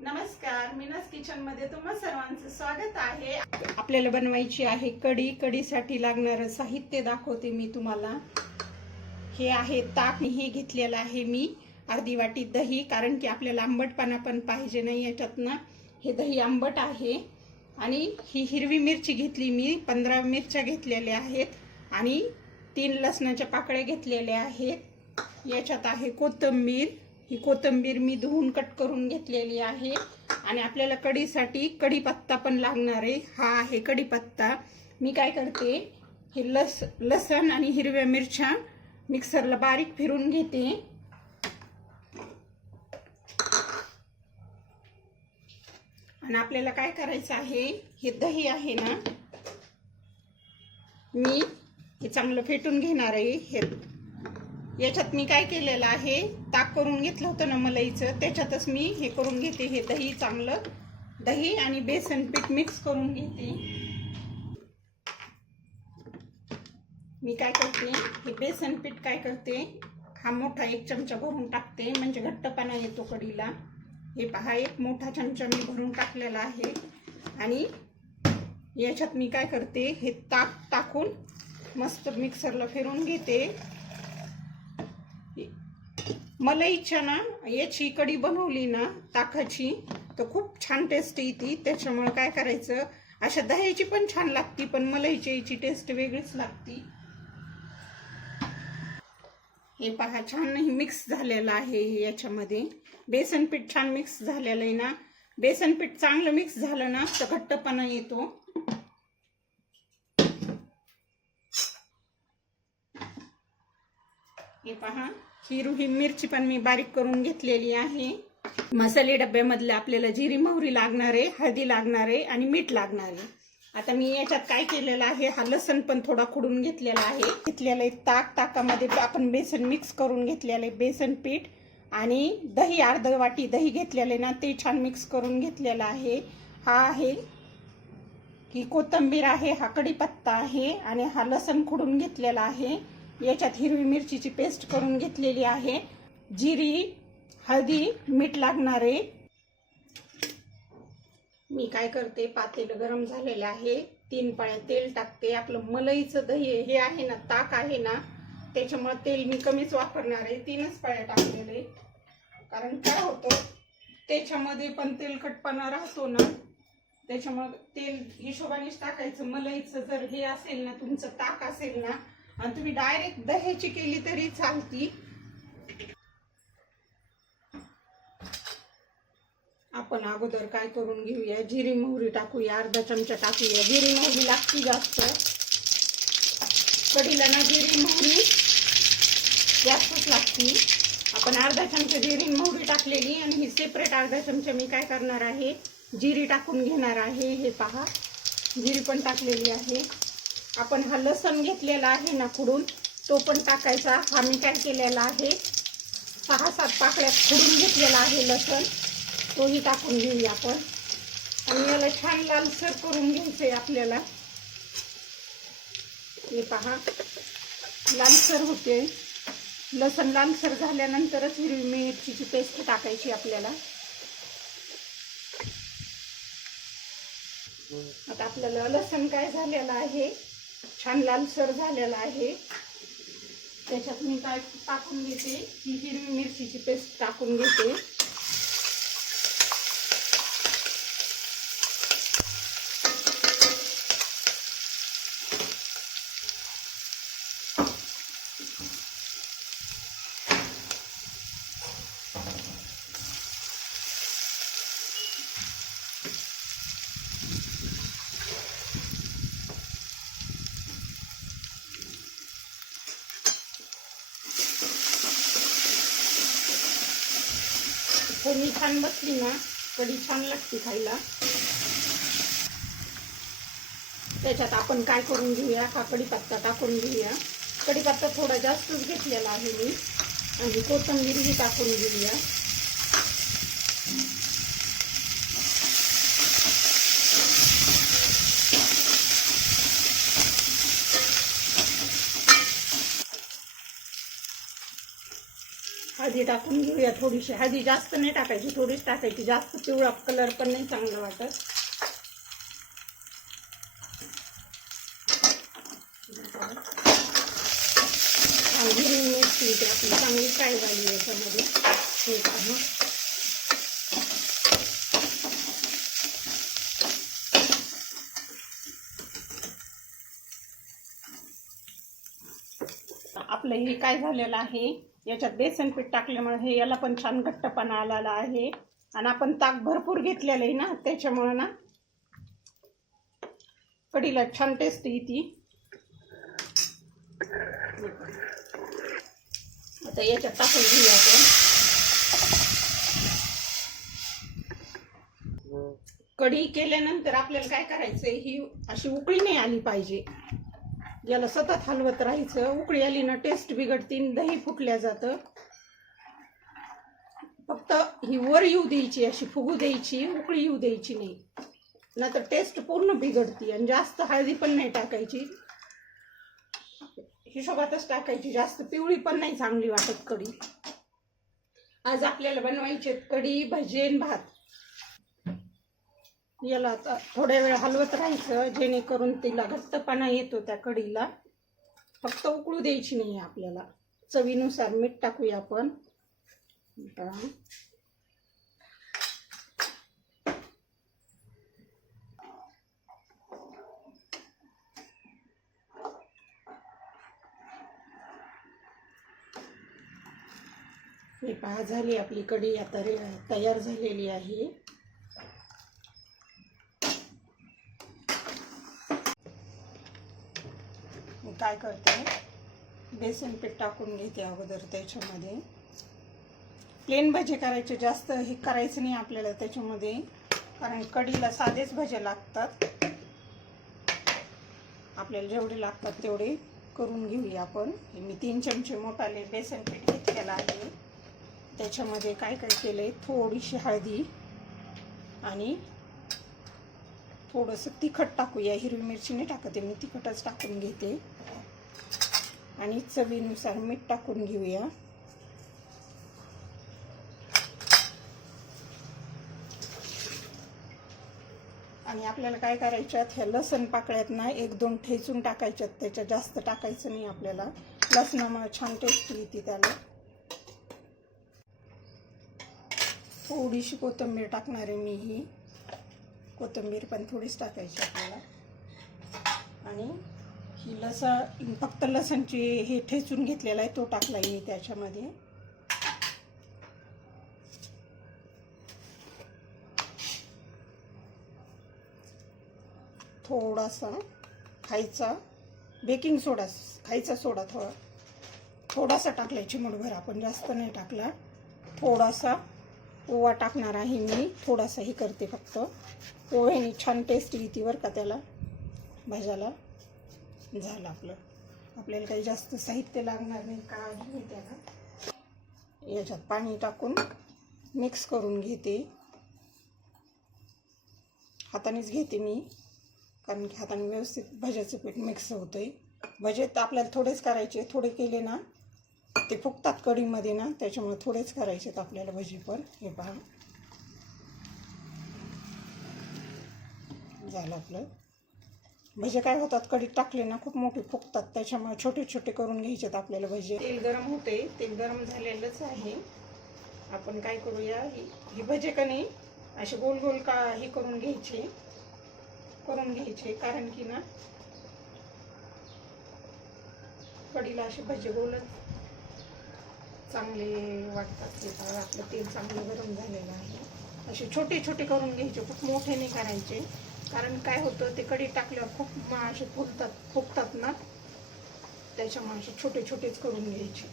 नमस्कार मीनास किचनमध्ये तुम्हा सर्वांचं स्वागत आहे. आपल्याला बनवायची आहे कढी. कढीसाठी लागणारं साहित्य दाखवते मी तुम्हाला. हे आहे ताक. हे घेतलेलं आहे मी. अर्धी वाटी दही कारण की आपल्याला आंबटपणा पण पाहिजे नाही याच्यातनं. हे दही आंबट आहे. आणि ही हिरवी मिरची घेतली मी. पंधरा मिरच्या घेतलेल्या आहेत. आणि तीन लसणाच्या पाकळ्या घेतलेल्या आहेत. याच्यात आहे कोथिंबीर ही कोथिंबीर मी धुवून कट करून घेतलेली आहे. आणि आपल्याला कढीसाठी कढीपत्ता पण लागणार आहे. हा आहे कढीपत्ता. मी काय करते हे लस लसण आणि हिरव्या मिरच्या मिक्सरला बारीक फिरून घेते. आणि आपल्याला काय करायचं आहे हे दही आहे ना मी हे चांगलं फेटून घेणार आहे. हे याच्यात मी काय केलेलं आहे? ताक करून घेतलं होतं ना मलईचं त्याच्यातच मी हे करून घेते. हे दही चांगलं. दही आणि बेसन पीठ मिक्स करून घेते. मी काय करते? हे बेसन पीठ काय करते? हा मोठा एक चमचा भरून टाकते. म्हणजे घट्टपणा येतो कढीला हे पहा एक मोठा चमचा मी भरून टाकलेला आहे. आणि याच्यात मी काय करते? हे ताक टाकून मस्त मिक्सरला फिरून घेते. मलईच्या ना याची कढी बनवली ना ताकाची तर खूप छान टेस्ट येते त्याच्यामुळे काय करायचं अशा दह्याची पण छान लागती पण मलईच्या याची टेस्ट वेगळीच लागती. हे पहा छान मिक्स झालेलं आहे याच्यामध्ये. बेसन पीठ छान मिक्स झालेलं आहे ना. बेसन पीठ चांगलं मिक्स झालं ना तर घट्टपणा येतो. हे पहा. हिरवी मिरची पण मी बारीक करून घेतलेली आहे. मसाले डब्यामधले आपल्याला जिरी मोहरी लागणार आहे हळदी लागणार आहे आणि मीठ लागणार आहे. आता मी याच्यात काय केलेलं आहे हा लसण पण थोडा खुडून घेतलेला आहे. घेतलेलं आहे ताक ताकामध्ये आपण बेसन मिक्स करून घेतलेलं आहे बेसन पीठ आणि दही अर्ध वाटी दही घेतलेलं आहे ना ते छान मिक्स करून घेतलेलं आहे. हा आहे ही कोथंबीर आहे हा कढीपत्ता आहे आणि हा लसण खुडून घेतलेला आहे. याच्यात हिरवी मिरचीची पेस्ट करून घेतलेली आहे. जिरी हळदी मीठ लागणार. आहे मी काय करते पातेलं गरम झालेलं आहे. तीन पाळ्या तेल टाकते. आपलं मलईचं दही हे आहे ना ताक आहे ना त्याच्यामुळे तेल मी कमीच वापरणार आहे. तीनच पाळ्या टाकलेले. कारण काय होतं त्याच्यामध्ये पण तेलकटपणा राहतो ना. त्याच्यामुळे तेल हिशोबानेच टाकायचं. मलईचं जर हे असेल ना तुमचं ताक असेल ना आणि तुम्ही डायरेक्ट दह्याची केली तरी चालती. आपण अगोदर काय करून घेऊया? जिरी मोहरी टाकूया अर्धा चमचा टाकूया. जिरी मोहरी लागती जास्त. कढीला ना जिरी मोहरी जास्तच लागती. आपण अर्धा चमचा जिरी मोहरी टाकलेली आणि ही सेपरेट अर्धा चमचा मी काय करणार आहे? जिरी टाकून घेणार आहे. हे पहा. जिरी पण टाकलेली आहे. आपण हा लसण घेतलेला आहे ना खुडून तो पण टाकायचा. हा मी काय केलेला आहे सहा सात पाकळ्या खुडून घेतलेला आहे लसण. तोही टाकून घेऊया आपण. आणि याला छान लालसर करून घ्यायचंय आपल्याला. हे पहा लालसर होते. लसण लालसर झाल्यानंतरच हिरवी मिरचीची पेस्ट टाकायची आपल्याला. आता आपल्याला लसण काय झालेलं आहे छान लालसर झालेला आहे. त्याच्यात मी काय टाकून घेते? ही हिरवी मिरचीची पेस्ट टाकून घेते. हो, फोडणी छान बसली ना कढी छान लागते खायला. त्याच्यात आपण काय करून घेऊया? हा कढीपत्ता टाकून घेऊया. कढीपत्ता थोडा जास्तच घेतलेला आहे मी. आणि कोथिंबीरही टाकून घेऊया. हळदी टाकून घेऊया थोडीशी. हळदी जास्त नाही टाकायची थोडीच टाकायची. जास्त पिवळा कलर पण नाही चांगला वाटत. चांगली हिरवी मिरची आपली. चांगली फ्राय झाली याच्यामध्ये. हे हे काय झालेलं आहे? याच्यात बेसन पीठ टाकल्यामुळे हे याला पण छान घट्टपणा आलेला आहे. आणि आपण ताक भरपूर घेतलेलं आहे ना त्याच्यामुळं ना. कढीला छान टेस्ट येते. आता याच्यात टाकून घेऊया आपण. कढी केल्यानंतर आपल्याला काय करायचं ही अशी उकळी नाही आली पाहिजे. याला सतत हलवत राहायचं. उकळी आली ना टेस्ट बिघडती दही फुटल्या जातं. फक्त ही वर येऊ द्यायची अशी फुगू द्यायची उकळी येऊ द्यायची नाही. नाहीतर टेस्ट पूर्ण बिघडती आणि जास्त हळदी पण नाही टाकायची. हिशोबातच टाकायची जास्त पिवळी पण नाही चांगली वाटत कढी. आज आपल्याला बनवायचे कढी भजीन भात. याला आता थोड्या वेळ हलवत राहायचं जेणेकरून तिला घट्टपणा येतो त्या कढीला फक्त उकळू द्यायची नाही आपल्याला. चवीनुसार मीठ टाकूया आपण. हे पहा झाली आपली कढी. आता रे तयार झालेली आहे मी काय करते. बेसन पीठ टाकून घेते अगोदर त्याच्यामध्ये. प्लेन भजे करायचे जास्त हे करायचं नाही आपल्याला त्याच्यामध्ये. कारण कढीला साधेच भजे लागतात. आपल्याला जेवढे लागतात तेवढे करून घेऊया आपण. हे मी तीन चमचे मोठाले बेसन पीठ घेतलेलं आहे. त्याच्यामध्ये काय काय केलं आहे थोडीशी हळदी आणि थोडंसं तिखट टाकूया. हिरवी मिरची नाही टाकते मी तिखटच टाकून घेते. आणि चवीनुसार मीठ टाकून घेऊया. आणि आपल्याला काय करायच्यात ह्या लसण पाकळ्यात ना एक दोन ठेचून टाकायच्यात त्याच्या जास्त टाकायचं नाही आपल्याला. लसणामुळे छान टेस्ट येते त्याला. थोडीशी कोथिंबीर टाकणार आहे मी ही कोथिंबीर पण थोडीच टाकायची आपल्याला. आणि लसण फक्त लसणची हे ठेचून घेतलेला आहे तो टाकला मी त्याच्यामध्ये. थोडासा खायचा बेकिंग सोडा खायचा सोडा थोडा. थोडासा टाकला चिमूटभर आपण जास्त नाही टाकला. थोडासा ओवा टाकणार आहे मी थोडासाही करते फक्त. पोह्याने छान टेस्ट येते बरं का त्याला भाज्याला झालं आपलं. आपल्याला काही जास्त साहित्य लागणार नाही काही नाही त्याला. याच्यात पाणी टाकून मिक्स करून घेते. हातानेच घेते मी कारण की हाताने व्यवस्थित भज्याचं पीठ मिक्स होतं आहे भजे तर आपल्याला थोडेच करायचे थोडे केले ना ते फुगतात कढीमध्ये ना त्याच्यामुळे थोडेच करायचे आहेत आपल्याला भजी पण. हे पहा. झालं आपलं. भजे काय होतात कडीत टाकले ना खूप मोठे फुगतात. त्याच्यामुळे छोटे छोटे करून घ्यायचे आपल्याला भजे. तेल गरम होते तेल गरम झालेलंच आहे. आपण काय करूया ही ही भजे का नाही असे गोल गोल का हे करून घ्यायचे. करून घ्यायचे कारण की ना कडीला असे भजे गोलच चांगले वाटतात ते आपलं तेल चांगलं गरम झालेलं आहे. असे छोटे छोटे करून घ्यायचे खूप मोठे नाही करायचे. कारण काय होतं ते कढी टाकल्यावर खूप म असे फुगतात फुगतात ना. त्याच्यामुळे असे छोटे छोटेच करून घ्यायचे.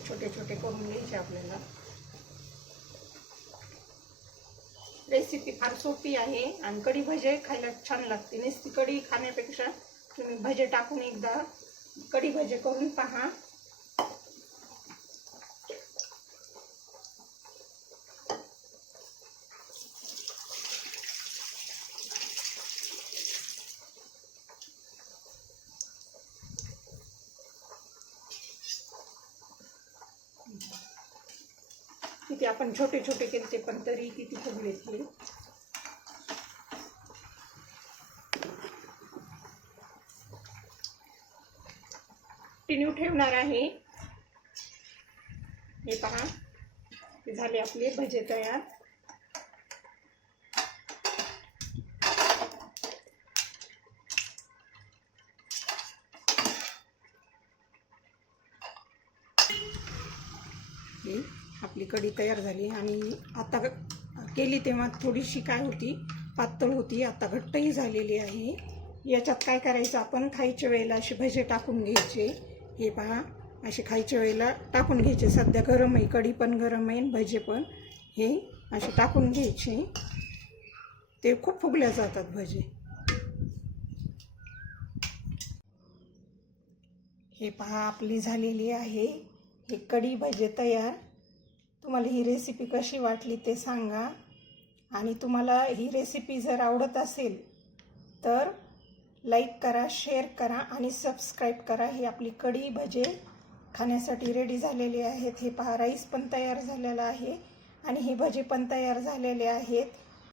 असे छोटे छोटे करून घ्यायचे आपल्याला. रेसिपी फार सोपी आहे आणि कढी भजे खायला छान लागते. नुसती कढी खाण्यापेक्षा तुम्ही भजे टाकून एकदा कढी भजे करून पहा. किती आपण छोटे छोटे केलते पण तरी किती फुगले ते टिन्यू ठेवणार आहे. हे पहा. झाले आपले भजे तयार ही आपली कढी तयार झाली आणि आता केली तेव्हा थोडीशी काय होती? पातळ होती. आता घट्टही झालेली आहे. याच्यात काय करायचं? आपण खायच्या वेळेला असे भजे टाकून घ्यायचे. हे पहा. असे खायच्या वेळेला टाकून घ्यायचे. सध्या गरम आहे. कढी पण गरम आहे भजे पण. हे असे टाकून घ्यायचे. ते खूप फुगल्या जातात भजे. हे पहा आपली झालेली आहे. हे कढी भजे तयार. तुम्हाला ही रेसिपी कशी वाटली ते सांगा. आणि तुम्हाला ही रेसिपी जर आवडत असेल तर लाईक करा शेअर करा आणि सबस्क्राईब करा. ही आपली कढी भजे खाण्यासाठी रेडी झालेले आहेत. हे पहा राईस पण तयार झालेला आहे आणि हे भजे पण तयार झालेले आहेत.